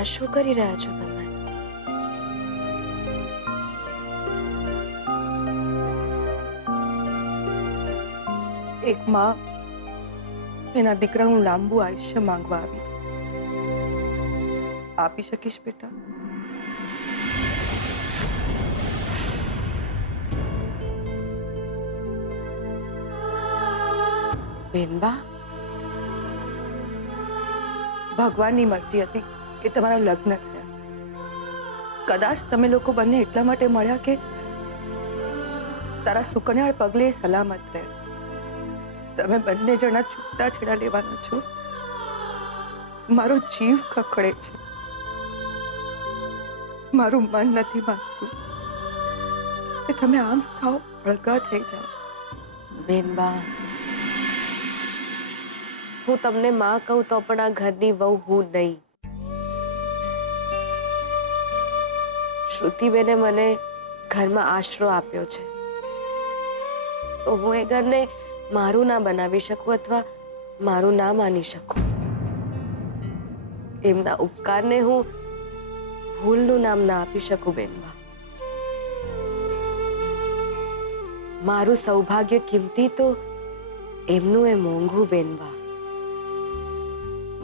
આ શું કરી રહ્યા છો તમે? એક માં એના દીકરાનું લાંબુ આયુષ્ય માંગવા આવી છે. આપી શકીશ બેટા? બેનબા, ભગવાનની મરજી હતી કે તમારા લગ્ન થયા. કદાચ તમે લોકો બંને એટલા માટે મળ્યા કે તારા સુકન્યાળ પગલે એ સલામત રહે. તમે બંને જણા છૂટા છેડા લેવાના છો. મારો જીવ કકડે છે. મારું મન નથી માનતું કે તમે આમ સાવ અળગા થઈ જાઓ. બેનબા, હું તમને માં કહું તો પણ આ ઘરની વહુ હું નહીં. શ્રુતિબેને મને ઘરમાં આશરો આપ્યો છે, તો હું એ ઘરને મારું ના બનાવી શકું અથવા મારું ના માની શકું. એમના ઉપકારને હું ભૂલનું નામ ના આપી શકું. બેનબા, મારું સૌભાગ્ય કિંમતી તો એમનું એ મોંઘું. બેનબા,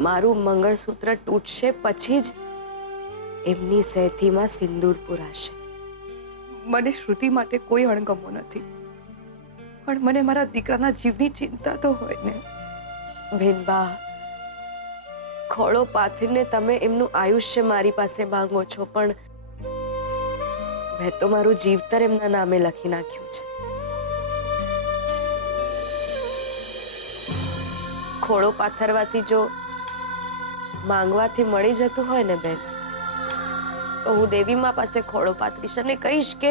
મારું મંગળસૂત્ર તૂટશે પછી જ એમની સેથીમાં સિંદૂર પુરાશે. મને શ્રુતિ માટે કોઈ અણગમો નથી, પણ મને મારા દીકરાના જીવની ચિંતા તો હોય ને. બેનબા, ખોળો પાથરીને તમે એમનું આયુષ્ય મારી પાસે માંગો છો, પણ મેં તો મારું જીવતર એમના નામે લખી નાખ્યું છે. ખોળો પાથરવાથી જો માંગવાથી મળી જતું હોય ને બેન, તો હું દેવીમાં પાસે ખોળો પાથરીશ અને કહીશ કે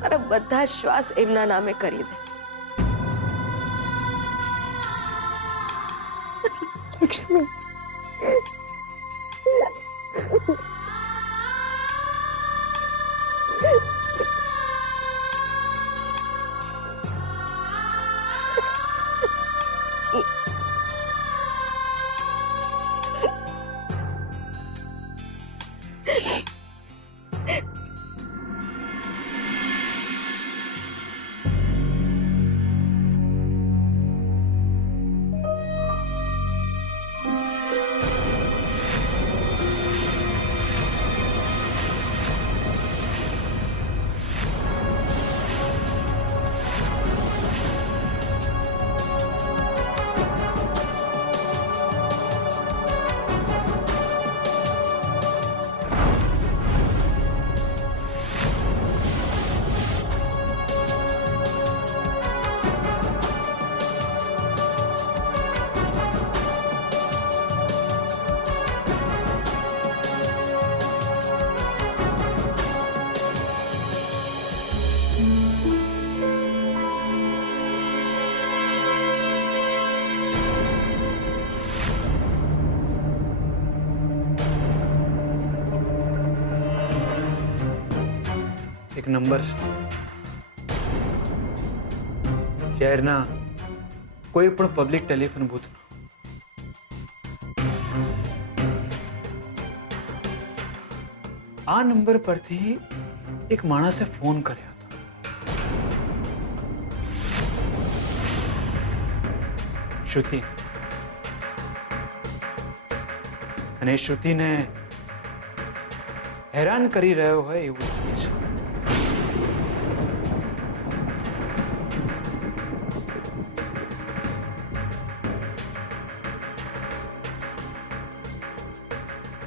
મારા બધા શ્વાસ એમના નામે કરી દે. લક્ષ્મી, એક નંબર શહેરના કોઈ પણ પબ્લિક ટેલિફોન બૂથનો. આ નંબર પરથી એક માણસે ફોન કર્યો હતો. શ્રુતિ. અને શ્રુતિને હેરાન કરી રહ્યો હોય એવું લાગે છે.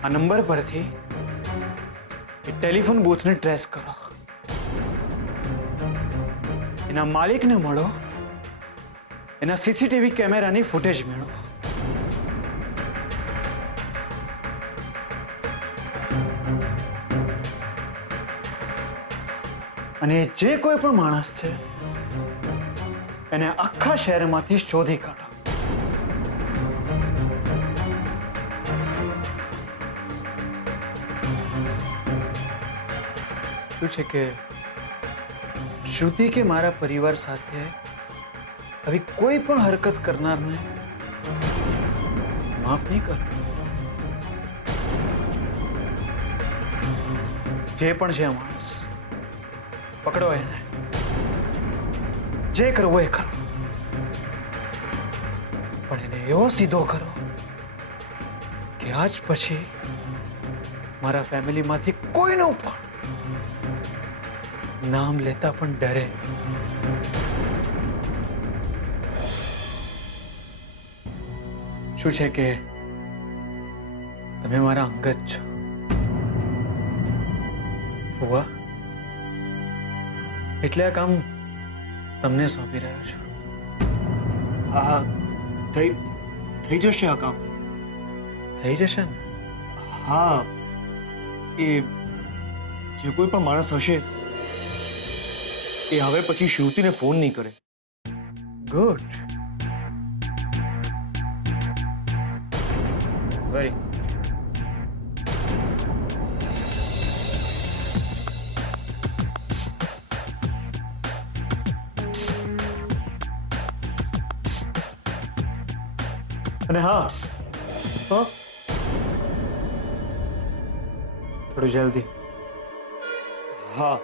આ નંબર પરથી એ ટેલિફોન બૂથને ટ્રેસ કરો, એના માલિકને મળો, એના સીસીટીવી કેમેરાની ફૂટેજ મેળવો. અને જે કોઈ પણ માણસ છે એને આખા શહેરમાંથી શોધી કાઢો. શું છે કે શ્રુતિ કે મારા પરિવાર સાથે આવી કોઈ પણ હરકત કરનારને માફ નહીં કર. જે પણ છે આ માણસ, પકડો એને. જે કરવું એ કરો, પણ એને એવો સીધો કરો કે આજ પછી મારા ફેમિલીમાંથી કોઈનું પણ નામ લેતા પણ ડરે. શું છે કે તમે મારા અંગત છો ફુવા, એટલે આ કામ તમને સોંપી રહ્યો છું. હા, થઈ જશે આ કામ. થઈ જશે ને? હા, એ જે કોઈ પણ માણસ હશે એ હવે પછી શ્રુતિને ફોન નહીં કરે. Good, very good. અને હા, થોડું જલ્દી. હા,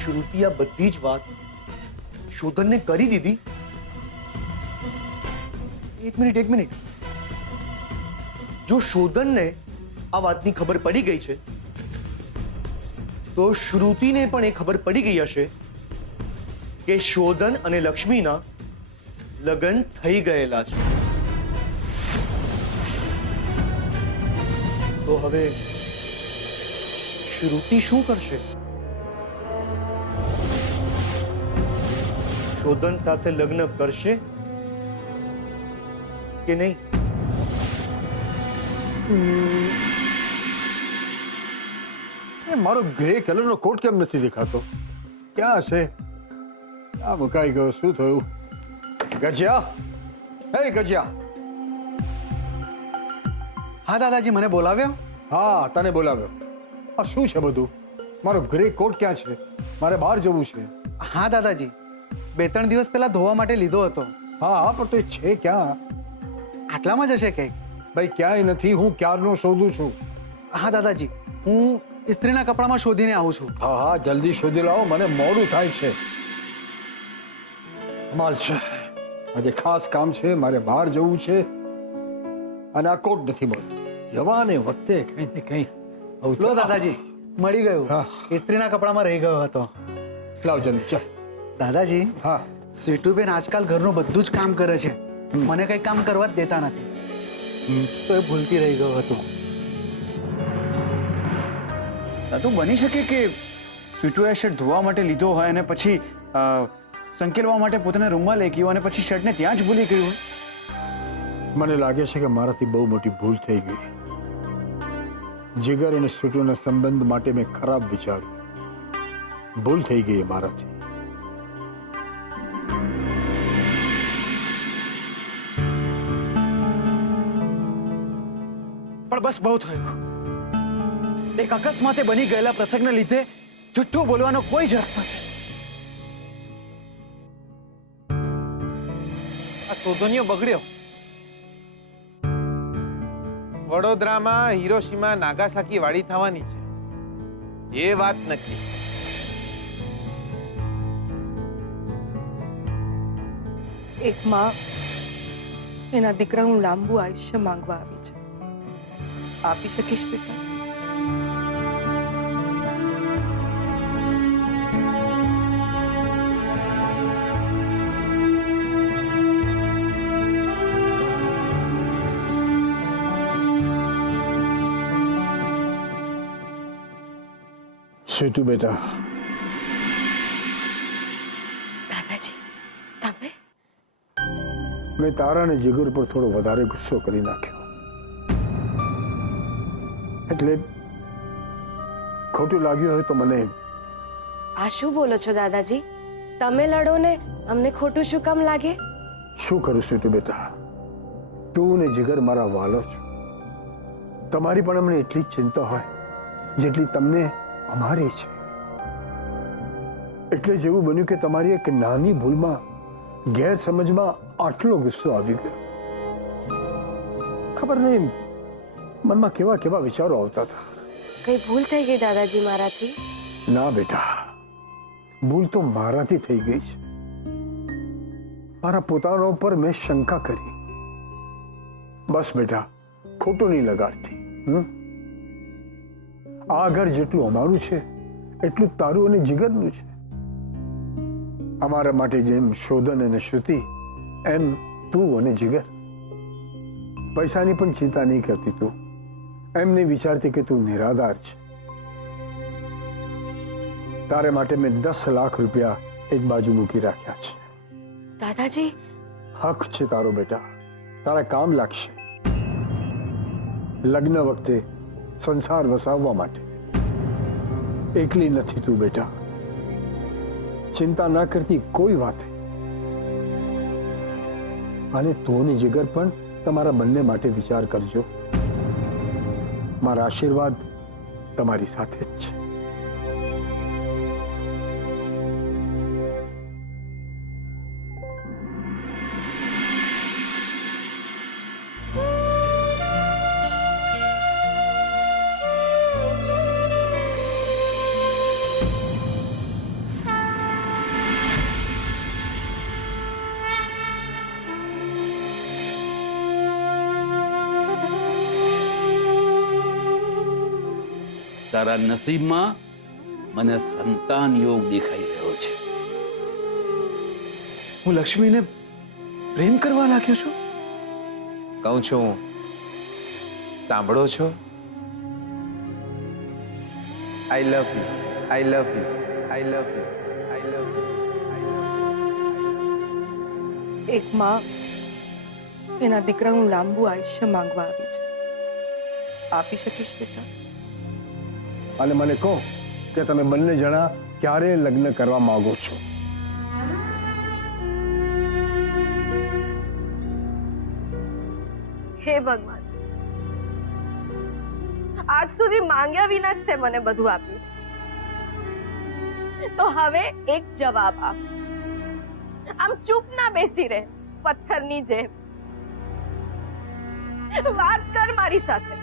શ્રુતિ આ બધી જ વાત શોધનને કરી દીધી. એક મિનિટ. જો શોધનને આ વાતની ખબર પડી ગઈ છે તો શ્રુતિને પણ એ ખબર પડી ગઈ હશે કે શોધન અને લક્ષ્મીના લગ્ન થઈ ગયેલા છે. તો હવે શ્રુતિ શું કરશે? શોધન સાથે લગ્ન કરશે કે નહીં? મારો ગ્રે કલરનો કોટ કેમ નથી દેખાતો? ક્યાં છે? આ મુકાઈ ગયો. શું થયું? ગજિયા, હે ગજિયા. હા દાદાજી, મને બોલાવ્યો? હા, તને બોલાવ્યો. આ શું છે બધું? મારો ગ્રે કોટ ક્યાં છે? મારે બહાર જવું છે. હા દાદાજી, 2-3 દિવસ પહેલા ધોવા માટે લીધો હતો. હા, પણ તો એ છે ક્યાં? આટલામાં જ હશે કંઈક. ભાઈ ક્યાંય નથી. હું ક્યારનો શોધું છું. હા દાદાજી, હું ઇસ્ત્રીના કપડામાં શોધીને આવું છું. હા હા, જલ્દી શોધી લાવો, મને મોડું થાય છે. માલ છે, આજે ખાસ કામ છે, મારે બહાર જવું છે અને આ કોટ નથી મળતો. જવાને વખતે કઈ ને કઈ. લો દાદાજી, મળી ગયું. હા. ઇસ્ત્રીના કપડામાં રહી ગયો હતો. લાવ જલ્દી, ચાલ. દાદાજી, હા, સ્વીટુબેન આજકાલ ઘરનું બધું જ કામ કરે છે. મને કઈ કામ કરવા જ દેતા નથી. તો એ ભૂલથી રહી ગયો હતો. તો બની શકે કે સ્વીટુએ શર્ટ ધોવા માટે લીધો હોય અને પછી સંકેલવા માટે પોતાના રૂમમાં લઈ ગયો અને પછી શર્ટને ત્યાં જ ભૂલી ગયું હોય. મને લાગે છે કે મારાથી બહુ મોટી ભૂલ થઈ ગઈ. જીગર અને સ્વીટુના સંબંધ માટે મેં ખરાબ વિચાર્યું. ભૂલ થઈ ગઈ એ મારાથી. પણ બસ બહુ થયું. એક અકસ્માતે બની ગયેલા પ્રસંગને લીધે જુઠ્ઠું બોલવાનો કોઈ જ હક નથી. આ શોધનિયો બગડ્યો. વડોદરામાં હિરોશીમા નાગાસાકી વાડી થવાની છે, એ વાત નક્કી. એક માં એના દીકરાનું લાંબુ આયુષ્ય માંગવા આવી છે. આપી શકીશ બેટા? સ્વીટુ બેટા, દાદાજી, તમે? મેં તારા અને જીગર પર થોડો વધારે ગુસ્સો કરી નાખ્યો. એટલે ખોટું લાગ્યું હોય તો મને. આ શું બોલો છો દાદાજી? તમે લડો ને અમને ખોટું શું કામ લાગે? શું કરું સ્વીટુ બેટા? તું ને જીગર મારા વાલો છો. તમારી પણ અમને એટલી જ ચિંતા હોય જેટલી તમને અમારી છે. એટલે જેવું બન્યું કે તમારી એક નાની ભૂલમાં ગેરસમજમાં આટલો ગુસ્સો આવી ગયો? ખબર નહીં મનમાં કેવા કેવા વિચારો આવતા હતા. કઈ ભૂલ થઈ ગઈ દાદાજી મારાથી? ના બેટા, ભૂલ તો મારાથી થઈ ગઈ છે. મારા પોતાના ઉપર મેં શંકા કરી. બસ બેટા, ખોટું નહીં લગાડતી. આ ઘર જેટલું અમારું છે એટલું તારું અને જીગરનું છે. અમારા માટે જેમ શોધન અને શ્રુતિ, એમ તું અને જીગર. પૈસાની પણ ચિંતા નહીં કરતી તું. એમ નહીં વિચારતી કે તું નિરાધાર છે. તારે માટે મેં 10 લાખ રૂપિયા એક બાજુ મૂકી રાખ્યા છે. દાદાજી, હક છે તારો બેટા, તારા કામ લાગશે. લગ્ન વખતે સંસાર વસાવવા માટે. એકલી નથી તું બેટા. ચિંતા ના કરતી કોઈ વાતે. અને તું અને જીગર પણ તમારા બંને માટે વિચાર કરજો. મારા આશીર્વાદ તમારી સાથે જ છે. તારા નસીબમાં મને સંતાન યોગ દેખાઈ રહ્યો છે. હું લક્ષ્મીને પ્રેમ કરવા લાગ્યો છું. કહું છું, સાંભળો છો? I love you, I love you, I love you, I love you. એક માં એના દીકરાનું લાંબુ આયુષ્ય માંગવા આવી છે. આપી શકીશ બેટા? અને મને કહો કે તમે બંને જણા ક્યારે લગ્ન કરવા માંગો છો? હે ભગવાન, આજ સુધી માંગ્યા વિના જ તે મને બધું આપ્યું છે, તો હવે એક જવાબ આપ. આમ ચૂપ ના બેસી રહે પથ્થરની જેમ. વાત કર મારી સાથે.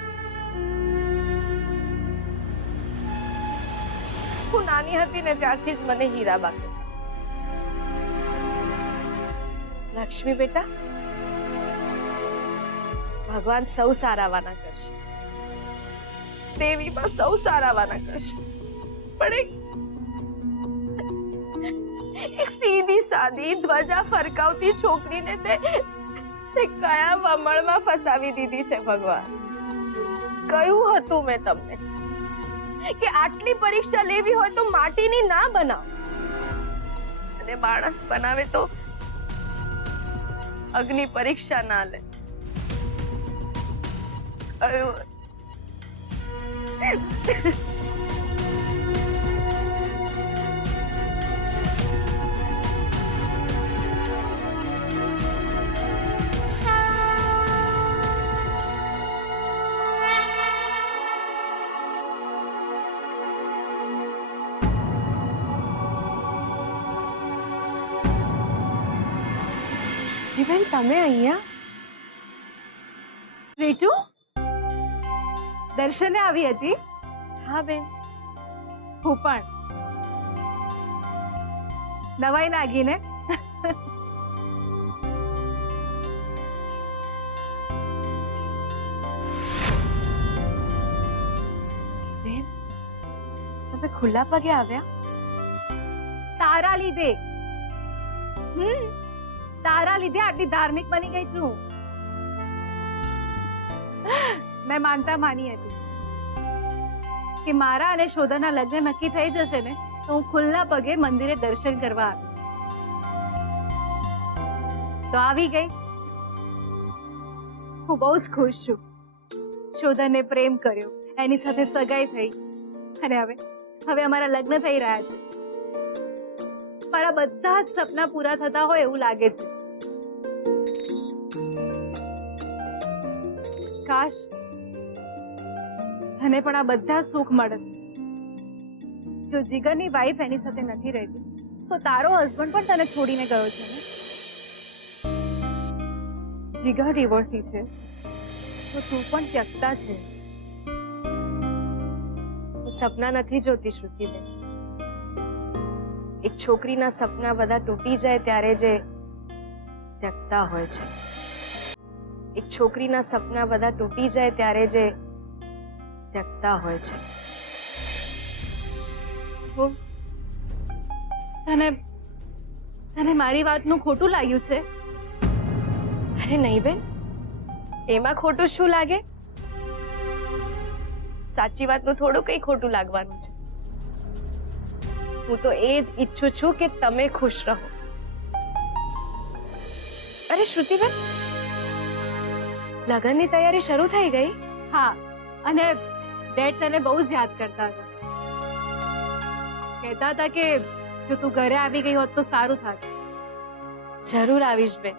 હું નાની હતી ને ત્યારથી જ મને હીરાબા કહે. લક્ષ્મી બેટા, ભગવાન સૌ સારાવાના કરશે, દેવીમાં સૌ સારાવાના કરશે, પણ એક સીધી સાદી ધ્વજા ફરકાવતી છોકરીને તે કયા વમળમાં ફસાવી દીધી છે ભગવાન. કહ્યું હતું મેં તમને કે આટલી પરીક્ષા લેવી હોય તો માટીની ના બનાવ, અને માણસ બનાવે તો અગ્નિ પરીક્ષા ના લે. બેન, તમે અહીંયા? રીટુ દર્શને આવી હતી? હા બેન, હું પણ. નવાઈ લાગી ને? બેન, તમે ખુલ્લા પગે આવ્યા? તારા લીધે. તારા લીધે આટલી ધાર્મિક બની ગઈ છું. મેં માનતા માની હતી કે મારા અને શોધાના લગ્ન નક્કી થઈ જશે ને તો હું ખુલ્લા પગે મંદિરે દર્શન કરવા આવી. તો આવી ગઈ. હું બહુ જ ખુશ છું. શોધાને પ્રેમ કર્યો, એની સાથે સગાઈ થઈ, અને હવે અમારા લગ્ન થઈ રહ્યા છે. મારા બધા જ સપના પૂરા થતા હોય એવું લાગે છે. કાશ તને પણ આ બધા સુખ મળે. જો જીગરની વાઈફ એની સાથે નથી રહેતી તો તારો હસબન્ડ પણ તને છોડીને ગયો છે ને, જીગર ડિવોર્સી છે તો તું પણ ત્યક્તા છે. હું સપના નથી જોતી શ્રુતિબેન. એક છોકરીના સપના બધા તૂટી જાય ત્યારે જે ત્યક્તા હોય છે. એક છોકરીના સપના બધા તૂટી જાય ત્યારે જે ત્યક્તા હોય છે. તને મારી વાતનું ખોટું લાગ્યું છે? અરે નહીં બેન, એમાં ખોટું શું લાગે? સાચી વાતનું થોડું કઈ ખોટું લાગવાનું છે. હું તો એ જ ઈચ્છું છું કે તમે ખુશ રહો. અરે શ્રુતિબેન, લગ્નની તૈયારી શરૂ થઈ ગઈ? હા, અને ડેડ તને બહુ જ યાદ કરતા હતા. કહેતા હતા કે જો તું ઘરે આવી ગઈ હોત તો સારું થાત. જરૂર આવીશ બેન.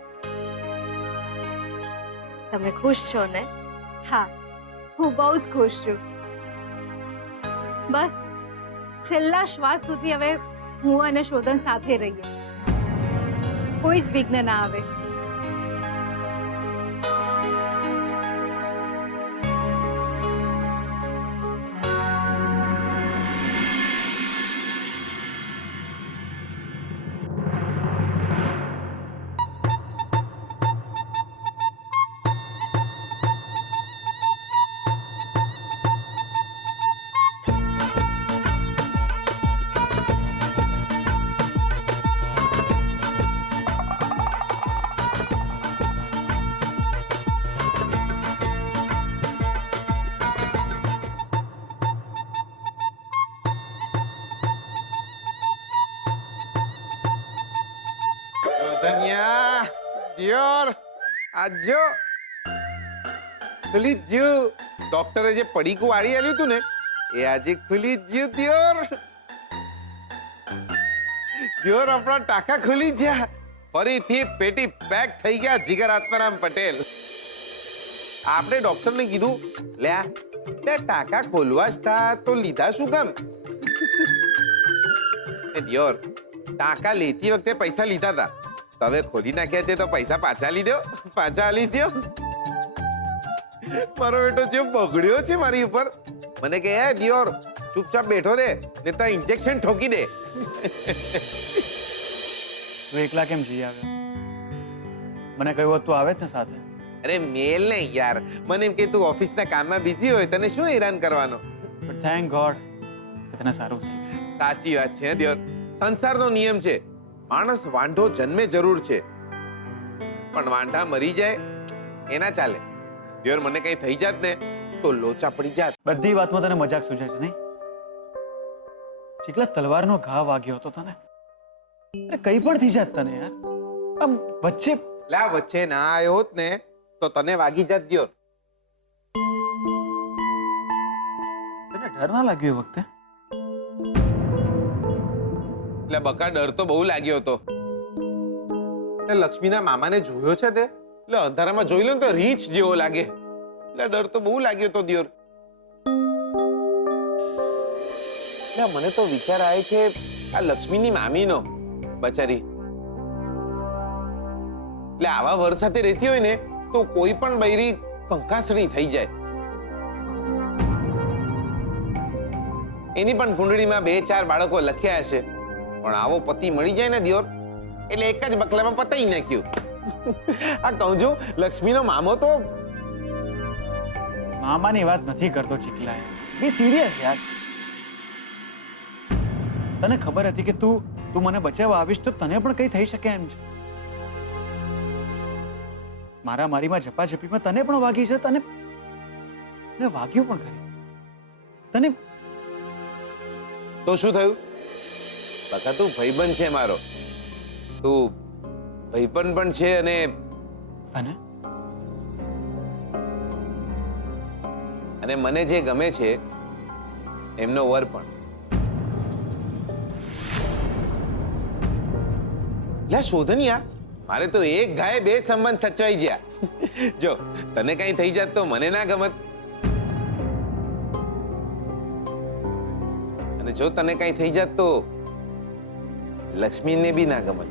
તમે ખુશ છો ને? હા, હું બહુ જ ખુશ છું. બસ છેલ્લા શ્વાસ સુધી હવે હું અને શોધન સાથે રહીએ, કોઈ જ વિઘ્ન ના આવે. ધન્યા દિયોર આજો ખુલી જ જ્યું. ડોક્ટરે જે પડીકું વાળી આલ્યું હતું ને એ આજે ખુલી જ જ્યું દિયોર. દિયોર આપણા ટાંકા ખુલી ગયા. ફરીથી પેટી પેક થઈ ગયા જીગર આત્મારામ પટેલ. આપણે ડોક્ટરને કીધું લ્યા તે ટાંકા ખોલવા જ તા તો લીધા શું કામ? એ દિયોર ટાંકા લેતી વખતે પૈસા લીધા હતા, હવે ખોલી નાખ્યા છે તો પૈસા પાછા લીધો, પાછા આલી દ્યો. મારો બેટો જે બગડ્યો છે મારી ઉપર, મને કહે હે દિયોર ચૂપચાપ બેઠો રે ને તો ઇન્જેક્શન ઠોકી દે. તું એકલા કેમ જઈ આવ્યો? મને કહ્યું હોત તું આવે જ ને સાથે. અરે મેલ નહીં યાર, મને એમ કે તું ઓફિસના કામમાં બિઝી હોય, તને શું હેરાન કરવાનો. બટ થેન્ક ગોડ કે તને સારું થયું. સાચી વાત છે દિયોર, સંસારનો નિયમ છે માણસ વાંઢો જન્મે જરૂર છે પણ વાંઢા મરી જાય એના ચાલે. દિયોર મને કઈ થઈ જાત ને તો લોચા પડી જાત. બધી વાતમાં તને મજાક સૂઝે છે નહીં? ચીકલા તલવારનો ઘા વાગ્યો હતો તને. અરે કઈ પણ થઈ જાત તને યાર. આમ વચ્ચે લા વચ્ચે ના આવ્યો હોત ને તો તને વાગી જાત દિયોર. તને ડર ના લાગ્યો એ વખતે? એટલે બકા ડર તો બહુ લાગ્યો હતો. લક્ષ્મીના મામાને જોયો છે તે, એટલે અંધારામાં જોઈ લો ને તો રીંછ જેવો લાગે. એટલે ડર તો બહુ લાગ્યો હતો દિયોર. એટલે મને તો વિચાર આવે છે આ લક્ષ્મીની મામીનો બચારી. એટલે આવા વર સાથે રહેતી હોય ને તો કોઈ પણ બૈરી કંકાસણી થઈ જાય. એની પણ કુંડળીમાં 2-4 બાળકો લખ્યા હશે, પણ આવો પતિ મળી જાય ને દિયોર એટલે એક જ બકલામાં પતાઈ નાખ્યું. આ કહું છું લક્ષ્મીનો મામો તો મામાની વાત નથી કરતો ચીકલા. બી સિરિયસ યાર. તને ખબર હતી કે તું મને બચાવવા આવીશ તો તને પણ કઈ થઈ શકે એમ છે. મારા મારીમાં ઝપાઝપીમાં તને પણ વાગી છે, તને વાગ્યું પણ ખરી. તને તો શું થયું? બકા તું ભાઈબંધ છે મારો, તું ભાઈબંધ પણ છે અને મને જે ગમે છે એમનો વર પણ. લે શોધનિયા, મારે તો એક ગાય 2 સંબંધ સચવાઈ ગયા. જો તને કઈ થઈ જાત તો મને ના ગમત, અને જો તને કઈ થઈ જાત તો લક્ષ્મીને બી ના ગમત.